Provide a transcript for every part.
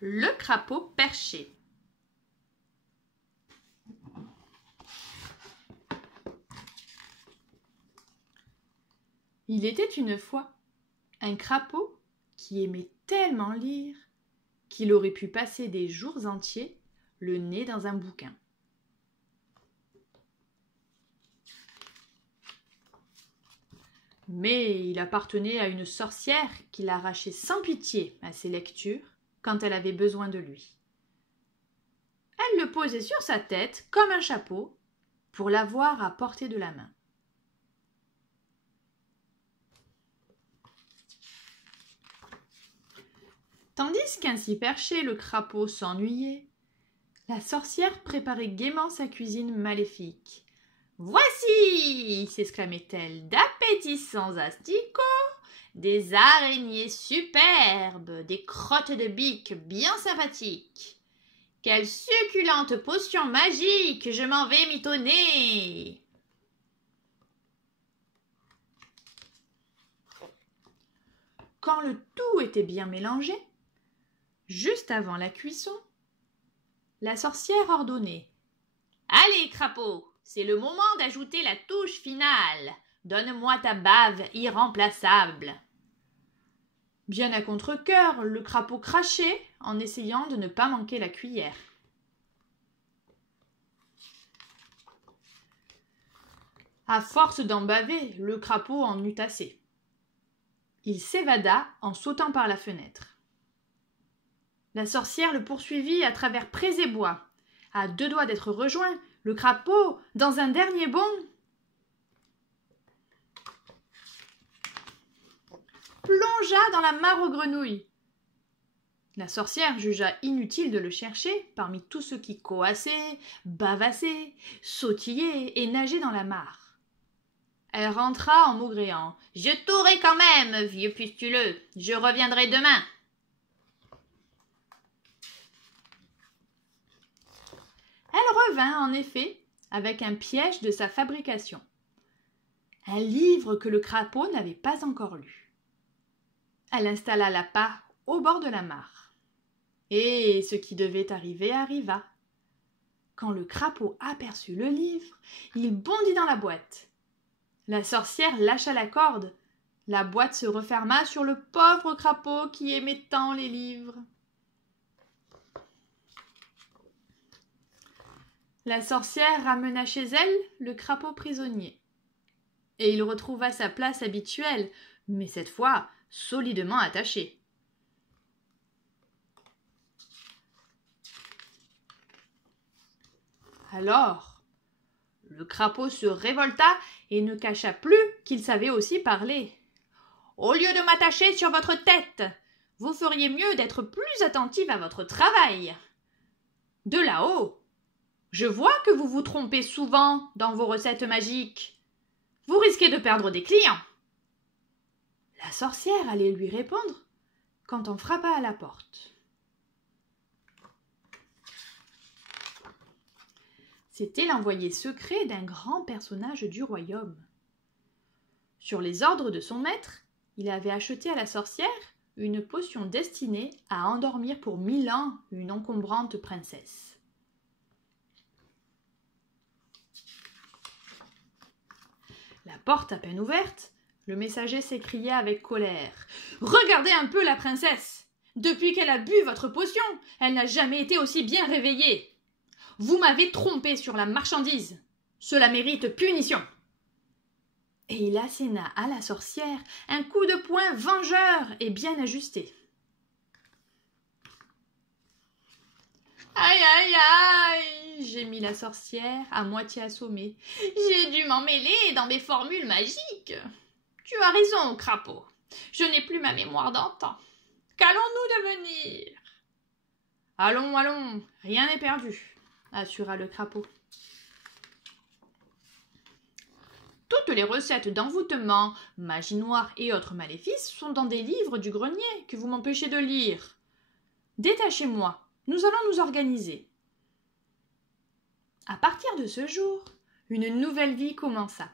Le crapaud perché. Il était une fois un crapaud qui aimait tellement lire qu'il aurait pu passer des jours entiers le nez dans un bouquin. Mais il appartenait à une sorcière qui l'arrachait sans pitié à ses lectures quand elle avait besoin de lui. Elle le posait sur sa tête comme un chapeau pour l'avoir à portée de la main. Tandis qu'ainsi perché le crapaud s'ennuyait, la sorcière préparait gaiement sa cuisine maléfique. « Voici, s'exclamait-elle, d'appétissants asticots, des araignées superbes, des crottes de bique bien sympathiques. Quelle succulente potion magique, je m'en vais mitonner !» Quand le tout était bien mélangé, juste avant la cuisson, la sorcière ordonnait « Allez, crapaud, c'est le moment d'ajouter la touche finale. Donne-moi ta bave irremplaçable. » Bien à contre-cœur, le crapaud crachait en essayant de ne pas manquer la cuillère. À force d'en baver, le crapaud en eut assez. Il s'évada en sautant par la fenêtre. La sorcière le poursuivit à travers prés et bois. À 2 doigts d'être rejoint, le crapaud, dans un dernier bond, plongea dans la mare aux grenouilles. La sorcière jugea inutile de le chercher parmi tous ceux qui coassaient, bavassaient, sautillaient et nageaient dans la mare. Elle rentra en maugréant. « Je t'aurai quand même, vieux pustuleux, je reviendrai demain. » Elle revint en effet avec un piège de sa fabrication. Un livre que le crapaud n'avait pas encore lu. Elle installa l'appât au bord de la mare. Et ce qui devait arriver arriva. Quand le crapaud aperçut le livre, il bondit dans la boîte. La sorcière lâcha la corde. La boîte se referma sur le pauvre crapaud qui aimait tant les livres. La sorcière ramena chez elle le crapaud prisonnier. Et il retrouva sa place habituelle, mais cette fois solidement attaché. Alors, le crapaud se révolta et ne cacha plus qu'il savait aussi parler. « Au lieu de m'attacher sur votre tête, vous feriez mieux d'être plus attentive à votre travail. De là-haut, je vois que vous vous trompez souvent dans vos recettes magiques. Vous risquez de perdre des clients. » La sorcière allait lui répondre quand on frappa à la porte. C'était l'envoyé secret d'un grand personnage du royaume. Sur les ordres de son maître, il avait acheté à la sorcière une potion destinée à endormir pour 1000 ans une encombrante princesse. La porte à peine ouverte, le messager s'écria avec colère. « Regardez un peu la princesse! Depuis qu'elle a bu votre potion, elle n'a jamais été aussi bien réveillée. Vous m'avez trompé sur la marchandise. Cela mérite punition. » Et il asséna à la sorcière un coup de poing vengeur et bien ajusté. « Aïe, aïe, aïe !» gémit la sorcière, à moitié assommée. « J'ai dû m'en mêler dans mes formules magiques. Tu as raison, crapaud. Je n'ai plus ma mémoire d'antan. Qu'allons-nous devenir ?»« Allons, allons, rien n'est perdu, » assura le crapaud. « Toutes les recettes d'envoûtement, magie noire et autres maléfices sont dans des livres du grenier que vous m'empêchez de lire. Détachez-moi. Nous allons nous organiser. » À partir de ce jour, une nouvelle vie commença.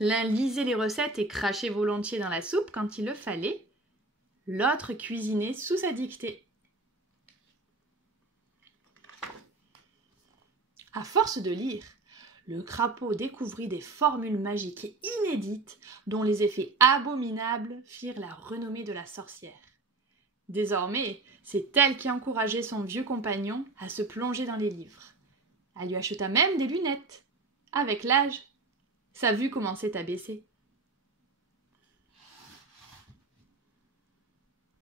L'un lisait les recettes et crachait volontiers dans la soupe quand il le fallait. L'autre cuisinait sous sa dictée. À force de lire, le crapaud découvrit des formules magiques et inédites dont les effets abominables firent la renommée de la sorcière. Désormais, c'est elle qui encourageait son vieux compagnon à se plonger dans les livres. Elle lui acheta même des lunettes. Avec l'âge, sa vue commençait à baisser.